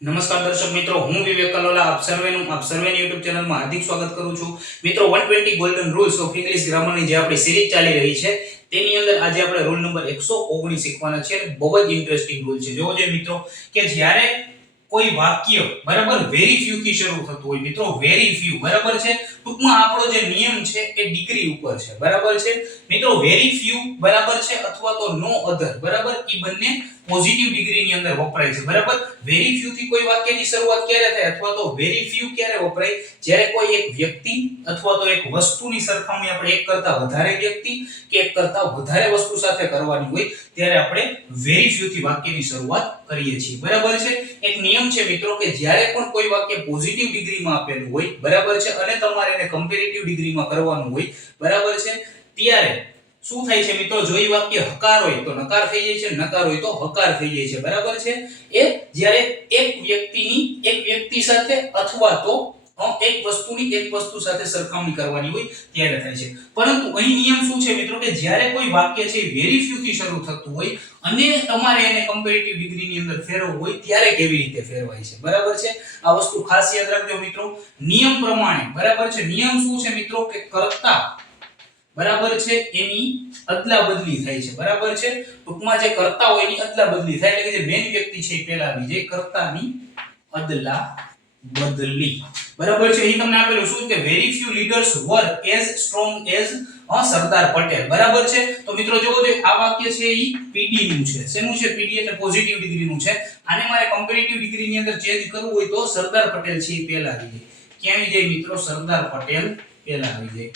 નમસ્કાર દર્શક મિત્રો, હું વિવેક કલોલા આપ સર્વેની YouTube ચેનલમાં હાર્દિક સ્વાગત કરું છું. મિત્રો 120 ગોલ્ડન રૂલ્સ ઓફ ઇંગ્લિશ ગ્રામરની જે આપણી સિરીઝ ચાલી રહી છે તેની અંદર આજે આપણે રૂલ નંબર 119 શીખવાના છે. બહુ જ ઇન્ટરેસ્ટિંગ રૂલ છે. જોવો જોઈએ મિત્રો કે જ્યારે કોઈ વાક્ય બરાબર વેરી ફ્યુ થી શરૂ થતું હોય, મિત્રો વેરી ફ્યુ બરાબર છે, ટૂંકમાં આપણો જે નિયમ છે એ ડિગ્રી ઉપર છે બરાબર છે. મિત્રો વેરી ફ્યુ બરાબર છે અથવા તો નો અધર બરાબર, ઈ બંને પોઝિટિવ ડિગ્રી ની અંદર વપરાય છે બરાબર. વેરી ફ્યુ થી કોઈ વાક્યની શરૂઆત ક્યારે થાય અથવા તો વેરી ફ્યુ ક્યારે વપરાય? જ્યારે કોઈ એક વ્યક્તિ અથવા તો એક વસ્તુની સરખામણી આપણે એક કરતા વધારે વ્યક્તિ કે એક કરતા વધારે વસ્તુ સાથે કરવાની હોય ત્યારે આપણે વેરી ફ્યુ થી વાક્યની શરૂઆત કરીએ છીએ બરાબર છે. એક નિયમ છે મિત્રો કે જ્યારે પણ કોઈ વાક્ય પોઝિટિવ ડિગ્રીમાં આપેલું હોય બરાબર છે અને તમારે એને કમ્પેરેટિવ ડિગ્રીમાં કરવાનું હોય બરાબર છે, ત્યારે શું થાય છે મિત્રો? જો એ વાક્ય હકાર હોય તો નકાર થઈ જાય છે, નકાર હોય તો હકાર થઈ જાય છે બરાબર છે. એ જ્યારે એક વ્યક્તિ સાથે અથવા તો એક વસ્તુની એક વસ્તુ સાથે સરખામણી કરવાની હોય ત્યારે થાય છે. પરંતુ અહીં નિયમ શું છે મિત્રો કે જ્યારે કોઈ વાક્ય છે વેરી ફ્યુ થી શરૂ થતું હોય અને તમારે એને કમ્પેરેટિવ ડિગ્રીની અંદર ફેરવવું હોય ત્યારે કેવી રીતે ફેરવાય છે બરાબર છે. આ વસ્તુ ખાસ યાદ રાખજો મિત્રો. નિયમ પ્રમાણે બરાબર છે. નિયમ શું છે મિત્રો કે કર્તા બરાબર છે એની અદલા બદલી થાય છે બરાબર છે. ટૂંકમાં જે કર્તા હોય એની અદલા બદલી થાય, એટલે કે જે મેઇન વ્યક્તિ છે એ પહેલા આવી જાય, કર્તાની અદલા બદલી બરાબર છે. અહીં તમને આપેલું શું કે very few leaders were as strong as Sardar Patel બરાબર છે. તો મિત્રો જોવો જોઈએ આ વાક્ય છે ઈ પીડી નું છે. શેનું છે? પીડી એટલે પોઝિટિવ ડિગ્રી નું છે. આને મારે કમ્પેરેટિવ ડિગ્રી ની અંદર ચેન્જ કરવું હોય તો સરદાર પટેલ છે એ પહેલા આવી જાય. ક્યાં આવી જાય મિત્રો? સરદાર પટેલ પહેલા આવી જાય.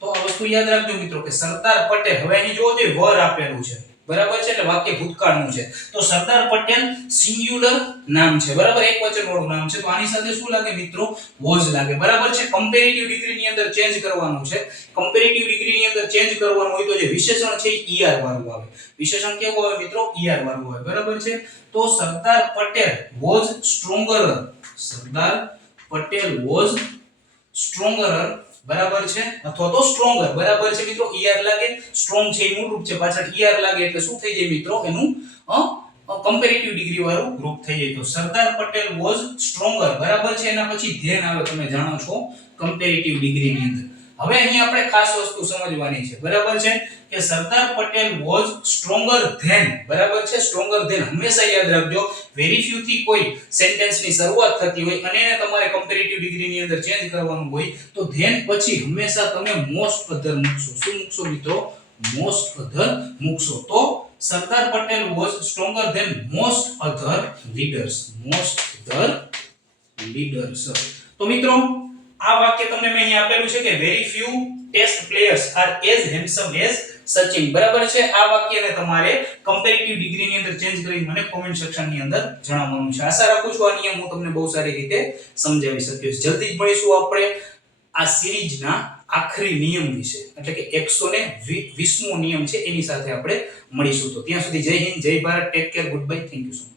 તો આ વસ્તુ યાદ રાખજો મિત્રો કે સરદાર પટેલ, હવે અહીં જોવો જોઈએ વર આપેલું છે બરાબર છે, એટલે વાક્ય ભૂતકાળનું છે. તો સરદાર પટેલ સિંગ્યુલર નામ છે બરાબર, એક વચન વાળું નામ છે. તો આની સાથે શું લાગે મિત્રો? વોઝ લાગે બરાબર છે. કમ્પેરેટિવ ડિગ્રી ની અંદર ચેન્જ કરવાનું છે. કમ્પેરેટિવ ડિગ્રી ની અંદર ચેન્જ કરવાનું હોય તો જે વિશેષણ છે એ ઈઆર વાળું આવે. વિશેષણ કેવું આવે મિત્રો? ઈઆર વાળું આવે બરાબર છે. તો Sardar Patel was stronger, Sardar Patel was stronger બરાબર છે, અથવા તો સ્ટ્રોંગર બરાબર છે મિત્રો. ઈઆર લાગે, સ્ટ્રોંગ છે એ મૂળ રૂપ છે, પાછળ ઈઆર લાગે એટલે શું થઈ જાય મિત્રો? એનું કમ્પેરેટિવ ડિગ્રી વાળું રૂપ થઈ જાય. તો સરદાર પટેલ વોઝ સ્ટ્રોંગર બરાબર છે. એના પછી ધેન આવે, તમે જાણો છો, કમ્પેરેટિવ ડિગ્રી ની અંદર. હવે અહીં આપણે ખાસ વસ્તુ સમજવાની છે બરાબર છે કે Sardar Patel was stronger than બરાબર છે. સ્ટ્રોંગર ધેન હંમેશા યાદ રાખજો. વેરી ફ્યુ થી કોઈ સેન્ટેન્સ ની શરૂઆત થતી હોય અને એને તમારે કમ્પેરેટિવ ડિગ્રી ની અંદર ચેન્જ કરવાનું હોય તો ધેન પછી હંમેશા તમે મોસ્ટ અધર મૂકશો. શું મૂકશો મિત્રો? મોસ્ટ અધર મૂકશો. તો Sardar Patel was stronger than most other leaders, most other leaders. તો મિત્રો આ વાક્ય તમને મેં અહીં આપેલું છે કે very few test players are as handsome as Sachin બરાબર છે. આ વાક્યને તમારે કમ્પેરેટિવ ડિગ્રી ની અંદર ચેન્જ કરી મને કોમેન્ટ સેક્શન ની અંદર જણાવવાનું છે. આશા રાખું છું આ નિયમ હું તમને બહુ સારી રીતે સમજાવી શક્યો. જલ્દી જ મળીશું આપણે આ સિરીઝના આખરી નિયમ વિશે, એટલે કે 120મો નિયમ છે એની સાથે આપણે મળીશું. તો ત્યાં સુધી જય હિન્દ, જય Bharat, take care, good bye, thank you so much.